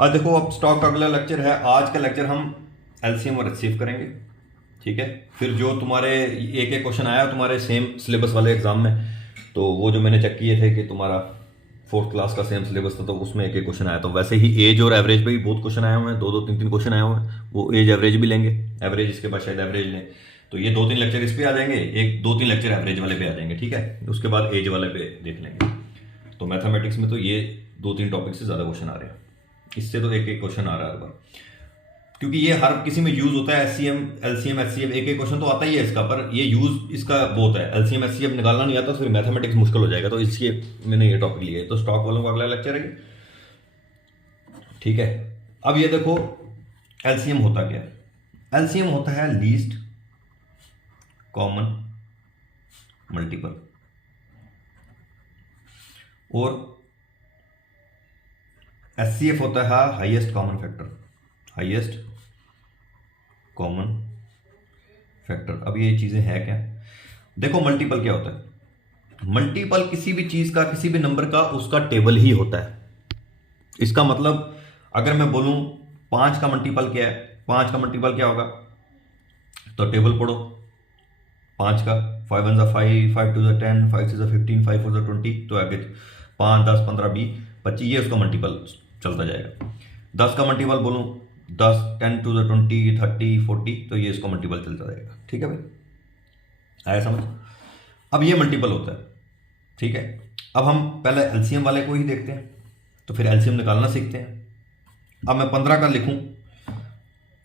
आज देखो, अब स्टॉक का अगला लेक्चर है। आज का लेक्चर हम एलसीएम और एचसीएफ करेंगे, ठीक है। फिर जो तुम्हारे एक एक क्वेश्चन आया तुम्हारे सेम सिलेबस वाले एग्जाम में, तो वो जो मैंने चेक किए थे कि तुम्हारा फोर्थ क्लास का सेम सिलेबस था, तो उसमें एक एक क्वेश्चन आया। तो वैसे ही एज और एवरेज पे भी बहुत क्वेश्चन आए हुए हैं, दो दो तीन तीन क्वेश्चन आए हुए हैं। वो एज एवरेज भी लेंगे, एवरेज इसके बाद शायद एवरेज लें। तो ये दो तीन लेक्चर इस पे आ जाएंगे, एक दो तीन लेक्चर एवरेज वाले पे आ जाएंगे, ठीक है। उसके बाद एज वाले पे देख लेंगे। तो मैथमेटिक्स में तो ये दो तीन टॉपिक से ज़्यादा क्वेश्चन आ रहे हैं, इससे तो एक एक क्वेश्चन आ रहा है हर बार, क्योंकि ये हर किसी में यूज होता है। एससीएम, एलसीएम, एचसीएफ, एक एक क्वेश्चन तो आता ही है इसका, पर ये यूज इसका बहुत है। एलसीएम एचसीएफ निकालना नहीं आता तो फिर मैथमेटिक्स मुश्किल हो जाएगा, तो इसलिए मैंने ये टॉपिक लिया है। तो स्टॉक वालों का अगला लेक्चर है, ठीक है। अब ये देखो, एलसीएम होता क्या है। एलसीएम होता है लीस्ट कॉमन मल्टीपल, और एचसीएफ होता है highest common factor, highest common factor. अब ये चीजें हैं क्या, देखो मल्टीपल क्या होता है। मल्टीपल किसी भी चीज का, किसी भी नंबर का, उसका टेबल ही होता है। इसका मतलब अगर मैं बोलूं 5 का मल्टीपल क्या है, 5 का मल्टीपल क्या होगा, तो टेबल पढ़ो 5 का। 5 1 5, 5 2 10, 5 6 15, 5 4 20, तो आगे 5 10 15 20 25, ये उसका मल्टीपल चलता जाएगा। 10 का मल्टीपल बोलूं 10, 10 टू 20 30 40, तो ये इसका मल्टीपल चलता जाएगा, ठीक है भाई, आया समझ। अब ये मल्टीपल होता है, ठीक है। अब हम पहले एलसीएम वाले को ही देखते हैं, तो फिर एलसीएम निकालना सीखते हैं। अब मैं 15 का लिखूं,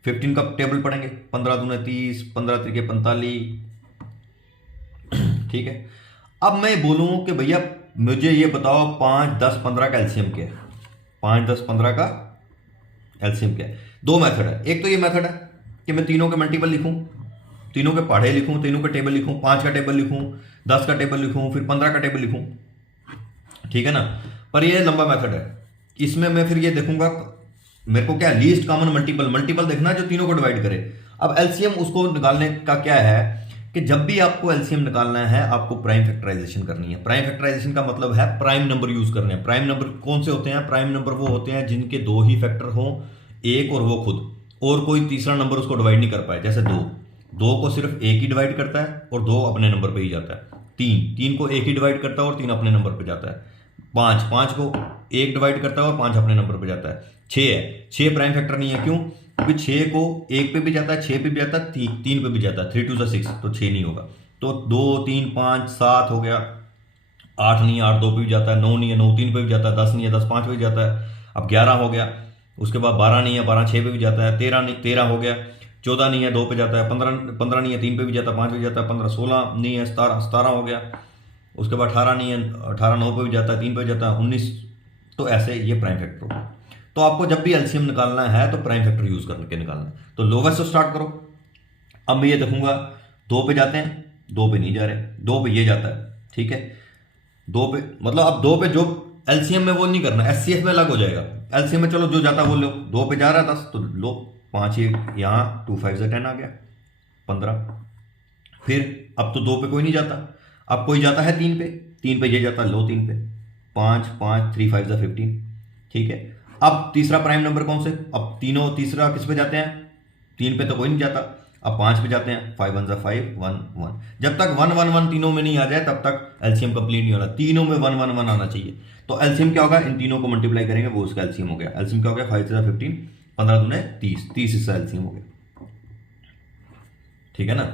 15 का टेबल पढ़ेंगे, 15 दूने 30, 15 त्रिके 45, ठीक है। अब मैं बोलूं कि भैया मुझे ये बताओ 5 10 15 का एलसीएम क्या है, 5 10 15 का एलसीएम क्या है। दो मेथड है, एक तो ये मेथड है कि मैं तीनों के मल्टीपल लिखूं, तीनों के पढ़े लिखूं, तीनों का टेबल लिखूं, 5 का टेबल लिखूं, 10 का टेबल लिखूं, फिर 15 का टेबल लिखूं, ठीक है ना। पर ये लंबा मेथड है। इसमें मैं फिर ये देखूंगा मेरे को क्या, लीस्ट कॉमन मल्टीपल, मल्टीपल देखना जो तीनों को डिवाइड करे। अब एलसीएम उसको निकालने का क्या है कि जब भी आपको एलसीएम निकालना है, आपको प्राइम फैक्टराइजेशन करनी है। प्राइम फैक्टराइजेशन का मतलब है प्राइम नंबर यूज करने हैं। प्राइम नंबर कौन से होते हैं, प्राइम नंबर वो होते हैं जिनके दो ही फैक्टर हों, एक और वो खुद, और कोई तीसरा नंबर उसको डिवाइड नहीं कर पाए। जैसे दो, दो को सिर्फ एक ही डिवाइड करता है और दो अपने नंबर पे ही जाता है। तीन, तीन को एक ही डिवाइड करता है और तीन अपने नंबर पे जाता है। पाँच, पाँच को एक डिवाइड करता है और पाँच अपने नंबर पे जाता है। छः है, छः प्राइम फैक्टर नहीं है, क्यों, क्योंकि छः को एक पे भी जाता है, छः पे भी जाता है, तीन पे भी जाता है। 3 2 6, तो छः नहीं होगा। तो 2 3 5 7 हो गया। 8 नहीं है, 8 2 पे भी जाता है। 9 नहीं है, 9 3 पे भी जाता है। 10 नहीं है, 10 5 पे भी जाता है। अब 11 हो गया। उसके बाद 12 नहीं है, 12 6 पे भी जाता है। 13 नहीं, 13 हो गया। 14 नहीं है, 2 पे जाता है। 15 नहीं है, 3 पे भी जाता है, 5 पे भी जाता है। 15 16 नहीं है, 17 हो गया। उसके बाद 18 नहीं है, 18 9 पे भी जाता है, 3 पे भी जाता है, 19। तो ऐसे ये प्राइम फैक्टर होगा। तो आपको जब भी एलसीएम निकालना है तो प्राइम फैक्टर यूज करके निकालना है। तो लोवेस्ट से स्टार्ट करो। अब मैं ये देखूंगा 2 पे जाते हैं, 2 पे नहीं जा रहे, 2 पे ये जाता है, ठीक है। 2 पे मतलब अब 2 पे जो एलसीएम में वो नहीं करना, एचसीएफ में अलग हो जाएगा। एलसीएम में चलो जो जाता है वो लो। 2 पे जा रहा है 10, तो लो 5, ये यहाँ 2 5 10 आ गया 15। फिर अब तो 2 पे कोई नहीं जाता, अब कोई जाता है 3 पे, 3 पे ये जाता है, लो 3 पे 5 5 3 5 15, ठीक है। अब तीसरा प्राइम नंबर कौन से, अब तीनों तीसरा किस पे जाते हैं, 3 पे तो कोई नहीं जाता, अब 5 पे जाते हैं। 5 1 5 1 1, जब तक 1 1 1 तीनों में नहीं आ जाए तब तक एलसीएम कंप्लीट नहीं होना। तीनों में 1 1 1 आना चाहिए। तो एलसीएम क्या होगा, इन तीनों को मल्टीप्लाई करेंगे, वो उसका एलसीएम हो गया। एलसीएम क्या हो गया, 5 15, 15 दूने 30, 30 इसका एलसीएम हो गया, ठीक है ना।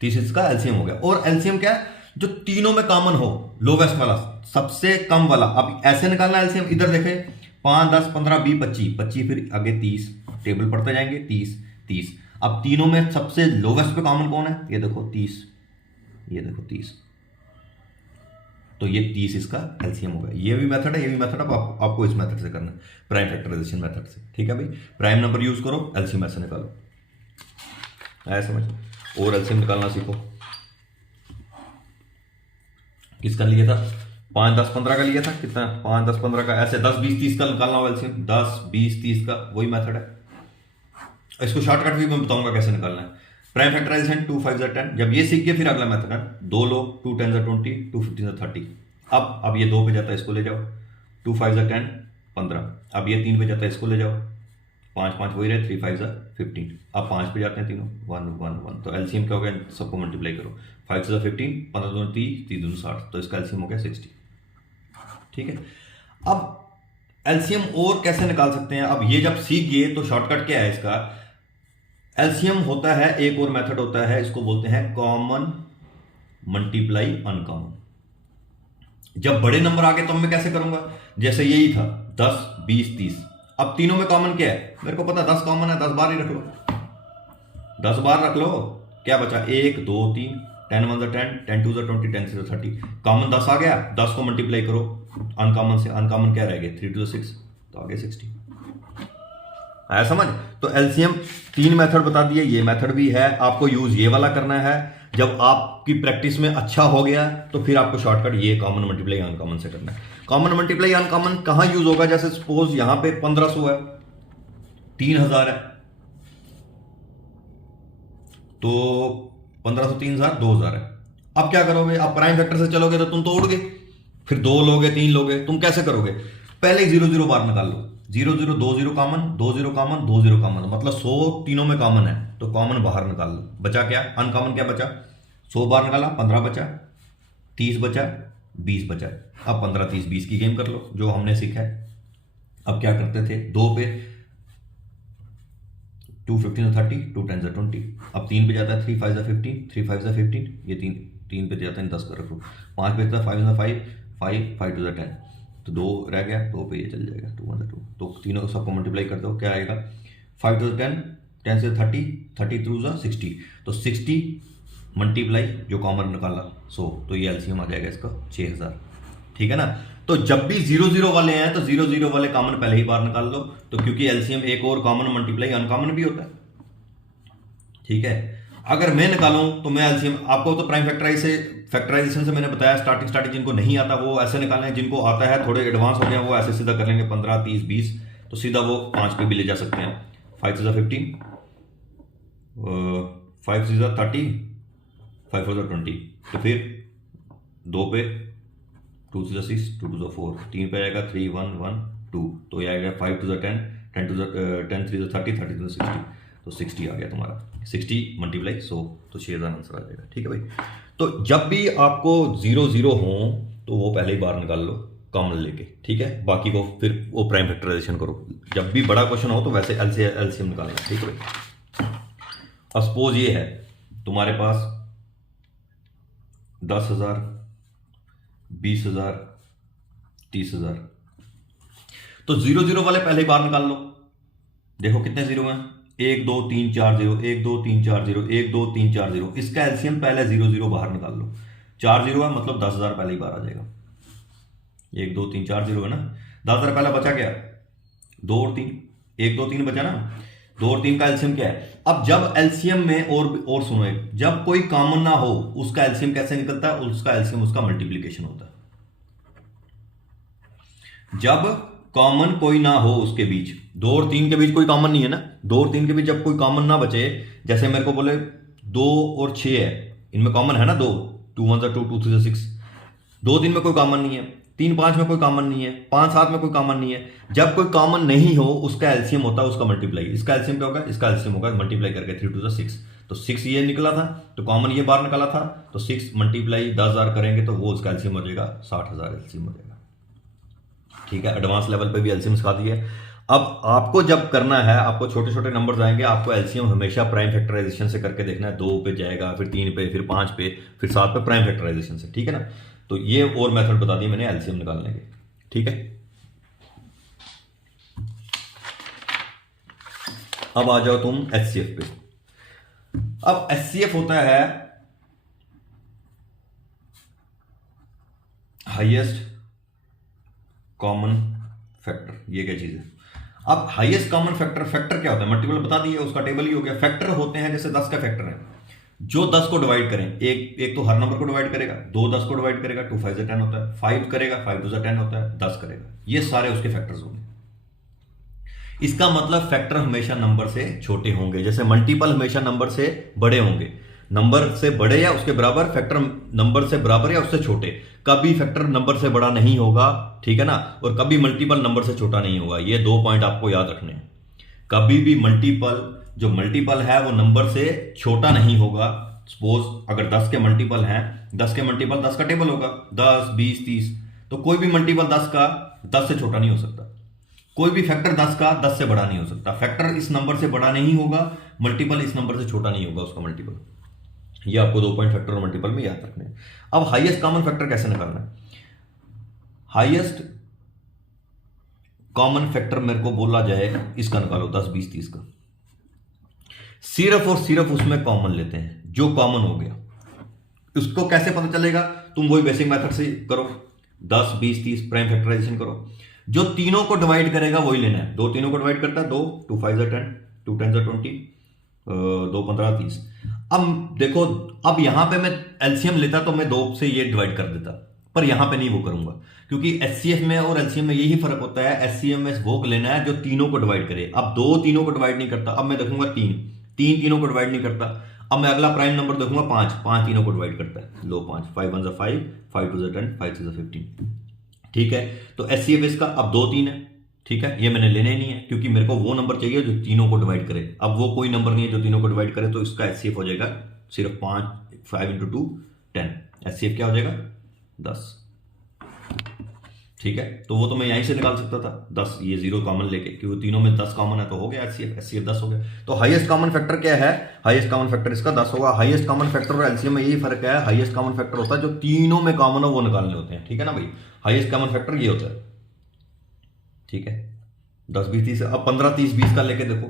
30 इसका एलसीएम हो गया। और एलसीएम क्या है, जो तीनों में कॉमन हो, लोवेस्ट वाला, सबसे कम वाला। अब ऐसे निकालना एलसीएम, इधर देखे 5 10 15 20 25, 25 फिर आगे 30, टेबल पढ़ते जाएंगे 30 30। अब तीनों में सबसे लोवेस्ट पे कॉमन कौन है, ये देखो 30, ये देखो 30, तो ये 30 इसका एलसीएम हो गया। ये भी मेथड है, ये भी मेथड है। आपको इस मेथड से करना है, प्राइम फैक्टराइजेशन मेथड से, ठीक है भाई। प्राइम नंबर यूज करो, एलसीएम ऐसे निकालो, आया समझ। और एलसीएम निकालना सीखो। किसका लिया था, 5 10 15 का लिया था, कितना 5 10 15 का, ऐसे 10 20 30 का निकालना हो एलसीएम, 10 20 30 का, वही मेथड है। इसको शॉर्टकट भी मैं बताऊंगा कैसे निकालना है। प्राइम फैक्टराइजेशन 2 5 10, जब ये सीख गए फिर अगला मेथड है, 2 लो, 2 10 20, 2 15 30। अब ये 2 पे जाता है, इसको ले जाओ, 2 5 10, 15। अब ये 3 पे जाता है, इसको ले जाओ, 5 5 वही रहे, 3 5 ज़ा 15। अब 5 पे जाते हैं तीनों, 1 1 1, तो एलसीएम क्या हो गया, सबको मल्टीप्लाई करो, 5 ज़ा 15, 15 दूनी 30, 30 दूनी 60, तो इसका एलसीएम हो गया 60। ठीक है, अब एलसीएम और कैसे निकाल सकते हैं, अब ये जब सीख गए तो शॉर्टकट क्या है इसका, एलसीएम होता है, एक और मेथड होता है, इसको बोलते हैं कॉमन मल्टीप्लाई अनकॉमन। जब बड़े नंबर आ गए तो मैं कैसे करूंगा, जैसे यही था 10 20 30, अब तीनों में कॉमन क्या है, मेरे को पता 10 कॉमन है, 10 बार ही रख लो, 10 बार रख लो, क्या बचा 1 2 3, 10 1 10, 10 2 20, 10 3 30, कॉमन 10 आ गया, 10 को मल्टीप्लाई करो अनकॉमन से, अनकॉमन क्या रह गया 3 2 6, तो आगे 60। आया समझ, तो एलसीएम 3 मेथड बता दिए, ये मेथड भी है, आपको यूज ये वाला करना है। जब आपकी प्रैक्टिस में अच्छा हो गया तो फिर आपको शॉर्टकट ये कॉमन मल्टीप्लाई अनकॉमन से करना है। कॉमन मल्टीप्लाई अनकॉमन कहां यूज होगा, जैसे सपोज यहां पे 1500 है, 3000 है, तो 1500 3000 2000 है। अब क्या करोगे, अब प्राइम फैक्टर से चलोगे तो तुम तो उड़ गए, फिर 2 लोगे 3 लोगे, तुम कैसे करोगे, पहले 0 0 बार निकाल लो, 0 0 2 0 कॉमन, 2 0 कॉमन, 2 0 कॉमन, मतलब 100 तीनों में कॉमन है, तो कॉमन बाहर निकाल लो, बचा क्या अनकॉमन, क्या बचा 100 बार निकाला, 15 बचा, 30 बचा, 20 बचा। अब 15 30 20 की गेम कर लो जो हमने सीखा है। अब क्या करते थे, 2 पे 2 15 30, 2 10 20, अब 3 पे जाता है 3 5 15, 3 5 15, ये 3 पे जाता है 10 कर रखो, 5 पे जाता है 5 5 5 5 2 10, तो 2 रह गया, 2 पे ये चल जाएगा 2 1 2, तो तीनों सबको मल्टीप्लाई कर दो, क्या आएगा 5 2 10, 10 से 30, 30 थ्रू 60, तो 60 मल्टीप्लाई जो कॉमन निकाला 100, तो ये एलसीएम आ जाएगा इसका 6000। ठीक है ना, तो जब भी 0 0 वाले हैं तो 0 0 वाले कॉमन पहले ही बार निकाल लो, तो क्योंकि एलसीएम एक और कॉमन मल्टीप्लाई अनकॉमन भी होता है। ठीक है, अगर मैं निकालूं तो मैं एलसीएम, आपको तो प्राइम फैक्टराइजेशन से मैंने बताया, स्टार्टिंग जिनको नहीं आता वो ऐसे निकालना है, जिनको आता है थोड़े एडवांस हो गए वो ऐसे सीधा कर लेंगे 15 30 20, तो सीधा वो 5 पे भी ले जा सकते हैं, 5 से 15, 5 से 30, 5 4 20, तो फिर 2 पे 2 से 6, 2 2 4, 3 पे आएगा 3 1 1 2, तो ये आएगा 5 2 10, 10 2 10 3 30, 30 2 60, तो 60 आ गया तुम्हारा, 60 मल्टीप्लाई 100, तो 6000 आंसर आ जाएगा। ठीक है भाई, तो जब भी आपको 0 0 हो तो वो पहले ही बार निकाल लो कॉमन लेके। ठीक है, बाकी को फिर वो प्राइम फैक्टराइजेशन करो, जब भी बड़ा क्वेश्चन हो तो वैसे एलसीएम निकालेंगे। ठीक है भाई, अब सपोज ये है तुम्हारे पास 10,000, 20,000, 30,000, तो 0 0 वाले पहले ही बार निकाल लो, देखो कितने जीरो हैं, 1 2 3 4 0, 1 2 3 4 0, 1 2 3 4 0, इसका एलसीएम पहले 0 0 बाहर निकाल लो, 4 0 है मतलब 10,000 पहले ही बाहर आ जाएगा, 1 2 3 4 0 है ना, 10,000 पहला बचा क्या, 2 और 3, 1 2 3 बचा ना, 2 और 3 का एलसीएम क्या है। अब जब एलसीएम में और सुनो, एक जब कोई कॉमन ना हो उसका एलसीएम कैसे निकलता है, उसका एलसीएम उसका मल्टीप्लीकेशन होता है। जब कॉमन कोई ना हो उसके बीच, 2 और 3 के बीच कोई कॉमन नहीं है ना, 2 और 3 के बीच जब कोई कॉमन ना बचे, जैसे मेरे को बोले 2 और 6 है, इनमें कॉमन है ना 2, 2 1 2, 2 3 6, 2 3 में कोई कॉमन नहीं है, 3 5 में कोई कॉमन नहीं है, 5 7 में कोई कॉमन नहीं है। जब कोई कॉमन नहीं हो उसका एलसीएम होता है उसका मल्टीप्लाई, इसका एलसीएम क्या होगा, इसका एलसीएम होगा मल्टीप्लाई करके 3 2 6, तो 6 ये निकला था तो कॉमन ये बार निकाला था, तो 6 मल्टीप्लाई 10,000 करेंगे तो वो उसका एलसीएम हो जाएगा 60,000 एलसीएम हो जाएगा। ठीक है, एडवांस लेवल पे भी एलसीएम सिखा दिए। अब आपको जब करना है, आपको छोटे छोटे नंबर्स आएंगे, आपको एलसीएम हमेशा प्राइम फैक्टराइजेशन से करके देखना है, 2 पे जाएगा, फिर 3 पे, फिर 5 पे, फिर 7 पे प्राइम फैक्टराइजेशन से। ठीक है ना, तो ये और मेथड बता दी मैंने एलसीएम निकालने के। ठीक है, अब आ जाओ तुम एचसीएफ पे। अब एचसीएफ होता है हाईएस्ट कॉमन फैक्टर, ये क्या चीज है। अब हाईएस्ट कॉमन फैक्टर क्या होता है, मल्टीपल बता दिए, उसका टेबल ही हो गया। फैक्टर होते हैं जैसे 10 का फैक्टर है, जो 10 को डिवाइड करें, एक तो हर नंबर को डिवाइड करेगा, 2 10 को डिवाइड करेगा, 2 5 10 होता है, 5 करेगा, 5 2 10 होता है, 10 करेगा, ये सारे उसके फैक्टर्स होंगे। इसका मतलब फैक्टर हमेशा नंबर से छोटे होंगे, जैसे मल्टीपल हमेशा नंबर से बड़े होंगे। नंबर से बड़े या उसके बराबर, फैक्टर नंबर से बराबर या उससे छोटे। कभी फैक्टर नंबर से बड़ा नहीं होगा, ठीक है ना, और कभी मल्टीपल नंबर से छोटा नहीं होगा। ये 2 पॉइंट आपको याद रखने हैं। कभी भी मल्टीपल, जो मल्टीपल है वो नंबर से छोटा नहीं होगा। सपोज अगर 10 के मल्टीपल हैं, 10 के मल्टीपल 10 का टेबल होगा, 10, 20, 30, तो कोई भी मल्टीपल 10 का 10 से छोटा नहीं हो सकता। कोई भी फैक्टर 10 का 10 से बड़ा नहीं हो सकता। फैक्टर इस नंबर से बड़ा नहीं होगा, मल्टीपल इस नंबर से छोटा नहीं होगा उसका मल्टीपल। ये आपको 2 पॉइंट फैक्टर और मल्टीपल में याद रखने हैं। अब हाईएस्ट कॉमन फैक्टर कैसे निकालना है? हाईएस्ट कॉमन फैक्टर मेरे को बोला जाए, इसका निकालो 10, 20, 30 का। सिर्फ और सिर्फ उसमें कॉमन लेते हैं, जो कॉमन हो गया। उसको कैसे पता चलेगा? तुम वही बेसिक मेथड से करो, 10, 20, 30 प्राइम फैक्टराइजेशन करो। जो तीनों को डिवाइड करेगा वही लेना है। 2 तीनों को डिवाइड करता है, 2, 2 5 10, 2 10 20, 2 15 30। अब देखो, अब यहां पे मैं एलसीएम लेता तो मैं 2 से ये डिवाइड कर देता, पर यहां पे नहीं वो करूंगा, क्योंकि एचसीएफ में और एलसीएम में यही फर्क होता है। एचसीएफ में वो लेना है जो तीनों को डिवाइड करे। अब 2 तीनों को डिवाइड नहीं करता, अब मैं देखूंगा 3 तीनों को डिवाइड नहीं करता। अब मैं अगला प्राइम नंबर देखूंगा 5 तीनों को डिवाइड करता है। लो 5, 5 1 5, 5 2 10, 5 6 15। ठीक है, तो एचसीएफ इसका अब 2 3 है। ठीक है, ये मैंने लेना ही नहीं है, क्योंकि मेरे को वो नंबर चाहिए जो तीनों को डिवाइड करे। अब वो कोई नंबर नहीं है जो तीनों को डिवाइड करे, तो इसका एचसीएफ हो जाएगा सिर्फ 5 इंटू 2 10। एचसीएफ क्या हो जाएगा? 10। ठीक है, तो वो तो मैं यहीं से निकाल सकता था 10, ये 0 कॉमन लेके, क्योंकि तीनों में 10 कॉमन है तो हो गया एचसीएफ 10 हो गया। तो हाईएस्ट कॉमन फैक्टर क्या है? हाईएस्ट कॉमन फैक्टर इसका 10 होगा। हाईएस्ट कॉमन फैक्टर और एलसीएम में यही फर्क है। हाईएस्ट कॉमन फैक्टर होता है जो तीनों में कॉमन हो वो निकालने होते हैं। ठीक है ना भाई, हाईएस्ट कॉमन फैक्टर ये होता है। ठीक है, 10 20 30। अब 15 30 20 का लेके देखो,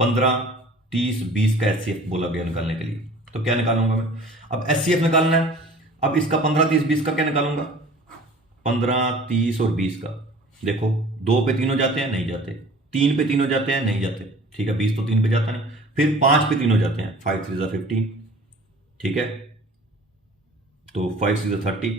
15 30 20 का एचसीएफ बोला गया निकालने के लिए, तो क्या निकालूंगा मैं? अब एचसीएफ निकालना है। अब इसका 15 30 20 का क्या निकालूंगा? 15 30 और 20 का देखो, 2 पे तीनों जाते हैं, नहीं जाते। 3 पे तीनों जाते हैं, नहीं जाते। ठीक है, 20 तो 3 पे जाता नहीं। फिर 5 पे तीनों जाते हैं, 5 3 15। ठीक है, तो 5 6 30,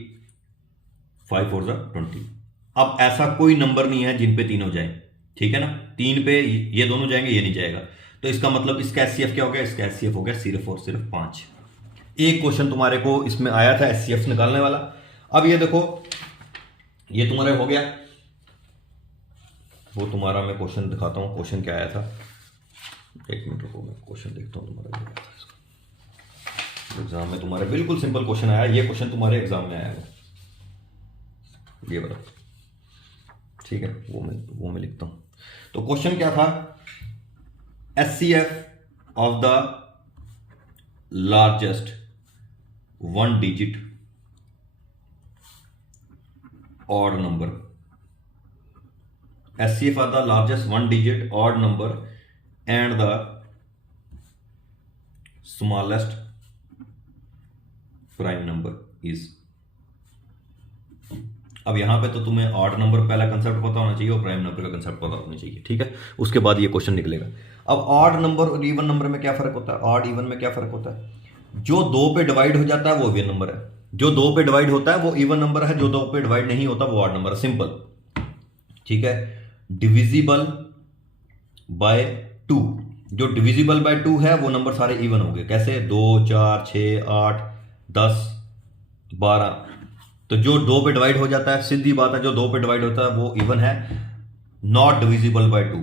5 4 20। अब ऐसा कोई नंबर नहीं है जिन पे तीनों जाए। ठीक है ना, 3 पे ये दोनों जाएंगे, ये नहीं जाएगा, तो इसका मतलब इसका एचसीएफ क्या हो गया? इसका एचसीएफ हो गया सिर्फ और सिर्फ 5। एक क्वेश्चन तुम्हारे को इसमें आया था एचसीएफ निकालने वाला। अब ये देखो, ये तुम्हारा हो गया। वो तुम्हारा मैं क्वेश्चन दिखाता हूं, क्वेश्चन क्या आया था। 1 मिनट रुको, मैं क्वेश्चन देखता हूं तुम्हारा क्या था। इसका एग्जाम में तुम्हारे बिल्कुल सिंपल क्वेश्चन आया। ये क्वेश्चन तुम्हारे एग्जाम में आया है, ये बताओ। ठीक है, वो मैं लिखता हूं। तो क्वेश्चन क्या था? HCF of the largest 1 digit odd number, HCF are the largest 1 digit odd number and the smallest prime number is। अब यहां पे तो तुम्हें ऑड नंबर पहला कंसेप्ट पता होना चाहिए और प्राइम नंबर का कंसेप्ट पता होना चाहिए। ठीक है, उसके बाद ये क्वेश्चन निकलेगा। अब ऑड नंबर और इवन नंबर में क्या फर्क होता है? ऑड इवन में क्या फर्क होता है? जो 2 पे डिवाइड हो जाता है वो इवन नंबर है, जो 2 पे डिवाइड होता है वो इवन नंबर है, जो 2 पे डिवाइड नहीं होता वो ऑड नंबर है। सिंपल। ठीक है, डिविजिबल बाय 2, जो डिविजिबल बाय 2 है वो नंबर सारे इवन हो गए। कैसे? 2 4 6 8 10 12। तो जो 2 पे डिवाइड हो जाता है, सीधी बात है, जो 2 पे डिवाइड होता है वो इवन है। Not divisible by 2,